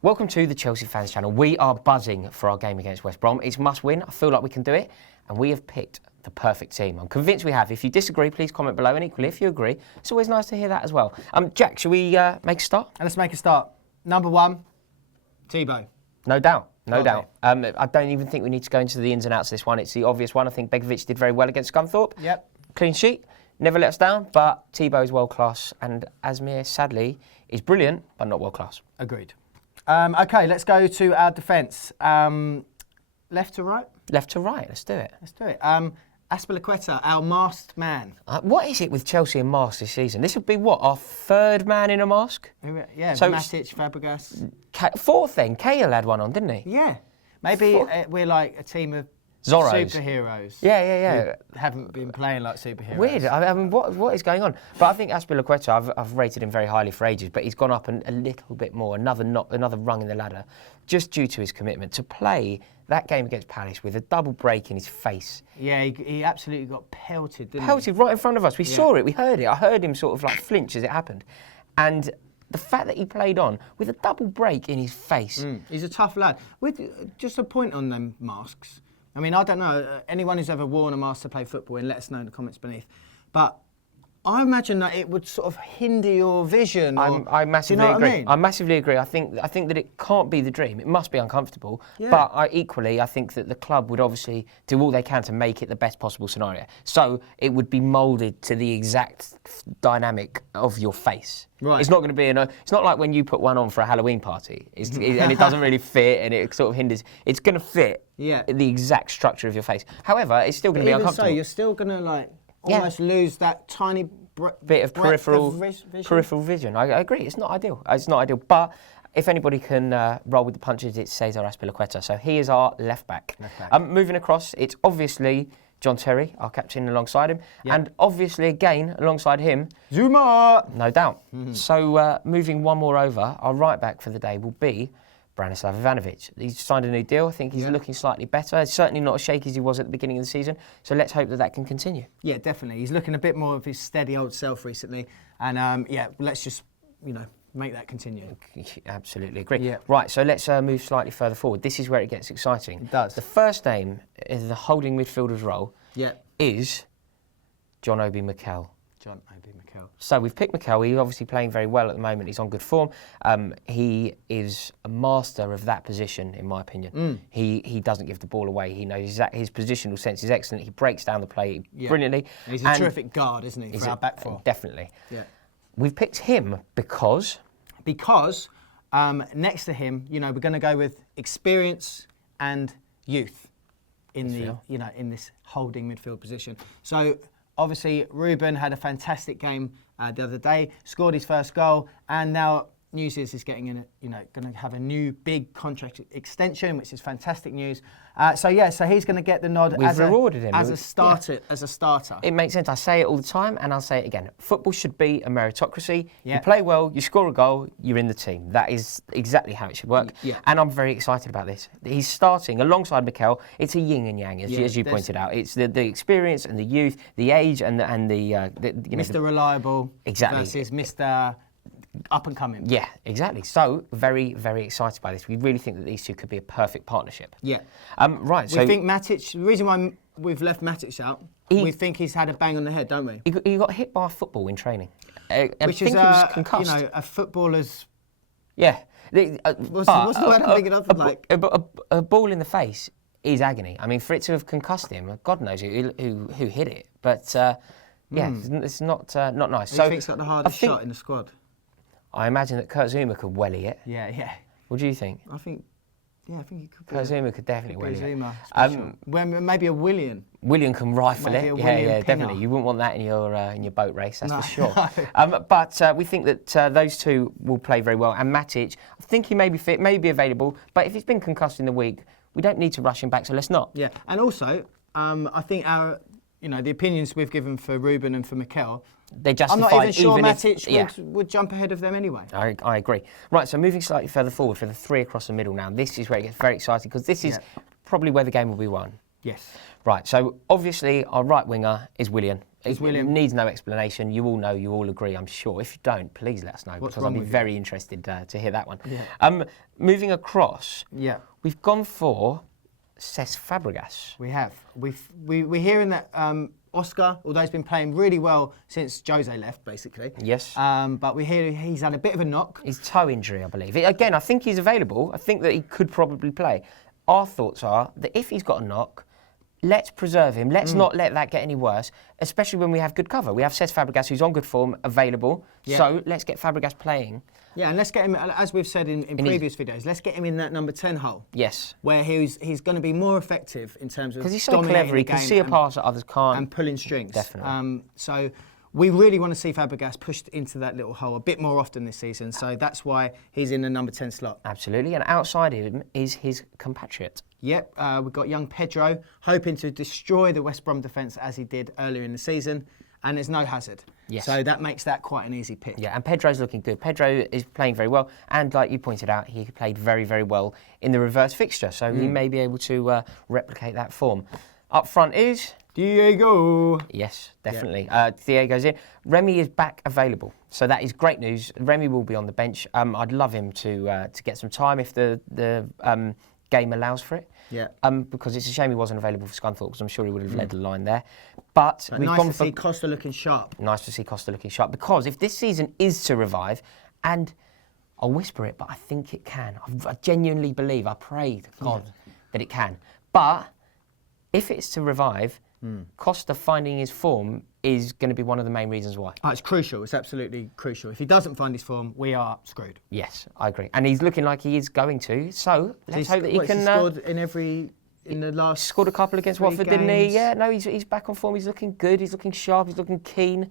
Welcome to the Chelsea Fans Channel. We are buzzing for our game against West Brom. It's must win. I feel like we can do it. And we have picked the perfect team. I'm convinced we have. If you disagree, please comment below. And equally, if you agree, it's always nice to hear that as well. Jack, shall we make a start? Let's make a start. Number one, Thibaut. No doubt. No doubt. I don't even think we need to go into the ins and outs of this one. It's the obvious one. I think Begovic did very well against Scunthorpe. Yep. Clean sheet. Never let us down. But Thibaut is world class. And Asmir, sadly, is brilliant, but not world class. Agreed. OK, let's go to our defence. Left to right? Left to right. Let's do it. Let's do it. Azpilicueta, our masked man. What is it with Chelsea and masks this season? This would be what, our third man in a mask? Yeah, so Matic, Fabregas. Fourth then. Cahill had one on, didn't he? Yeah. Maybe we're like a team of Zorros. Superheroes. Yeah. Who haven't been playing like superheroes. Weird. I mean, what is going on? But I think Azpilicueta, I've rated him very highly for ages, but he's gone up a little bit more, another rung in the ladder, just due to his commitment to play that game against Palace with a double break in his face. Yeah, he absolutely got pelted, didn't he? Pelted right in front of us. We saw it. We heard it. I heard him sort of like flinch as it happened. And the fact that he played on with a double break in his face. He's a tough lad. Just a point on them masks. I mean, I don't know, anyone who's ever worn a mask to play football, and let us know in the comments beneath. But I imagine that it would sort of hinder your vision. I massively agree. What I mean? I massively agree. I think that it can't be the dream. It must be uncomfortable. Yeah. But I think that the club would obviously do all they can to make it the best possible scenario. So it would be moulded to the exact dynamic of your face. Right. It's not going to be it's not like when you put one on for a Halloween party and it doesn't really fit and it sort of hinders. It's going to fit the exact structure of your face. However, it's still going to be uncomfortable. So you're still going to almost lose that tiny bit of peripheral vision. I agree. It's not ideal. But if anybody can roll with the punches, it's Cesar Azpilicueta. So he is our left back. Moving across, it's obviously John Terry, our captain, alongside him. Yep. And obviously, again, alongside him, Zuma! No doubt. So moving one more over, our right back for the day will be Branislav Ivanovic. He's signed a new deal. I think he's looking slightly better. He's certainly not as shaky as he was at the beginning of the season. So let's hope that can continue. Yeah, definitely. He's looking a bit more of his steady old self recently. And let's just, make that continue. Absolutely agree. Yeah. Right, so let's move slightly further forward. This is where it gets exciting. It does. The first name in the holding midfielder's role is John Obi Mikel. John Obi Mikel. So we've picked Mikel. He's obviously playing very well at the moment. He's on good form. He is a master of that position, in my opinion. He doesn't give the ball away. He knows his positional sense is excellent. He breaks down the play brilliantly. And he's a terrific guard, isn't he, for our back four? Definitely. Yeah. We've picked him because next to him, we're going to go with experience and youth in this holding midfield position. So obviously, Ruben had a fantastic game the other day, scored his first goal, and now news is he's getting going to have a new big contract extension, which is fantastic news. So he's going to get the nod. We've rewarded him as a starter. As a starter, it makes sense. I say it all the time, and I'll say it again. Football should be a meritocracy. Yeah. You play well, you score a goal, you're in the team. That is exactly how it should work. Yeah. And I'm very excited about this. He's starting alongside Mikel. It's a yin and yang, as you pointed out. It's the experience and the youth, the age, and the Mr. Reliable versus Mr. Up and coming. Yeah, exactly. So, very, very excited by this. We really think that these two could be a perfect partnership. Yeah. Right, so... We think Matic... The reason why we've left Matic out, we think he's had a bang on the head, don't we? He got hit by a football in training. Which he was concussed. A footballer's... Yeah. What's the word I'm thinking of? A ball in the face is agony. I mean, for it to have concussed him, God knows who hit it. But, it's not nice. Who think's got the hardest shot in the squad? I imagine that Kurt Zouma could welly it. Yeah. What do you think? I think he could. Kurt Zouma could definitely welly it. Maybe a Willian. Willian can rifle it. Yeah, definitely. You wouldn't want that in your boat race, that's for sure. But we think that those two will play very well. And Matic, I think he may be fit, may be available. But if he's been concussed in the week, we don't need to rush him back, so let's not. Yeah, and also, I think the opinions we've given for Ruben and for Mikel, they justified. I'm not even sure Matic would jump ahead of them anyway. I agree. Right, so moving slightly further forward for the three across the middle now. This is where it gets very exciting because this is probably where the game will be won. Yes. Right, so obviously our right winger is William. William. Needs no explanation. You all know, you all agree, I'm sure. If you don't, please let us know, because I'll be very interested to hear that one. Yeah. Moving across, Yeah. we've gone for Cesc Fabregas. We have. We're hearing that Oscar, although he's been playing really well since Jose left, basically. Yes. But we hear he's had a bit of a knock. His toe injury, I believe. Again, I think he's available. I think that he could probably play. Our thoughts are that if he's got a knock, let's preserve him. Let's not let that get any worse, especially when we have good cover. We have Cesc Fabregas, who's on good form, available. Yeah. So let's get Fabregas playing. Yeah, and let's get him, as we've said in previous videos, let's get him in that number 10 hole. Yes. Where he's going to be more effective in terms of because he's so clever, he can see a pass that others can't. And pulling strings. Definitely. So we really want to see Fabregas pushed into that little hole a bit more often this season. So that's why he's in the number 10 slot. Absolutely. And outside him is his compatriot. Yep, we've got young Pedro hoping to destroy the West Brom defence as he did earlier in the season, and there's no Hazard. Yes. So that makes that quite an easy pick. Yeah, and Pedro's looking good. Pedro is playing very well, and like you pointed out, he played very, very well in the reverse fixture, so he may be able to replicate that form. Up front is... Diego. Yes, definitely. Yep. Diego's in. Remy is back available, so that is great news. Remy will be on the bench. I'd love him to get some time if the game allows for it. Yeah. Because it's a shame he wasn't available for Scunthorpe, because I'm sure he would have led the line there. But we've nice gone to for see Costa looking sharp. Nice to see Costa looking sharp, because if this season is to revive, and I'll whisper it, but I think it can. I genuinely believe, I pray to God that it can. But if it's to revive, Costa finding his form is going to be one of the main reasons why. It's crucial. It's absolutely crucial. If he doesn't find his form, we are screwed. Yes, I agree. And he's looking like he is going to. So let's hope that he can. He scored in the last. Scored a couple against Watford, didn't he? Yeah. No, he's back on form. He's looking good. He's looking sharp. He's looking keen.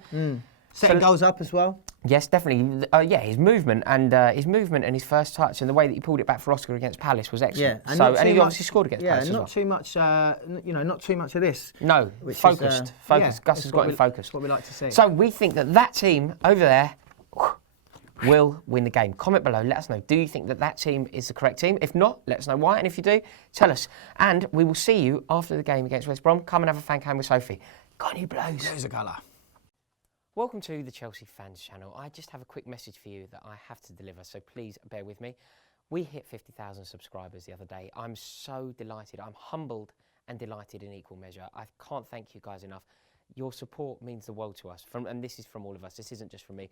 Setting goals up as well. Yes, definitely. His movement and his first touch and the way that he pulled it back for Oscar against Palace was excellent. Yeah, and he obviously scored against Palace as well. Not too much. Not too much of this. No, focused. Focused. Gus has got him focused. That's what we like to see. So we think that team over there will win the game. Comment below. Let us know. Do you think that team is the correct team? If not, let us know why. And if you do, tell us. And we will see you after the game against West Brom. Come and have a fan cam with Sophie. Got any blows? There's a colour. Welcome to the Chelsea Fans Channel. I just have a quick message for you that I have to deliver, so please bear with me. We hit 50,000 subscribers the other day. I'm so delighted. I'm humbled and delighted in equal measure. I can't thank you guys enough. Your support means the world to us, and this is from all of us. This isn't just from me.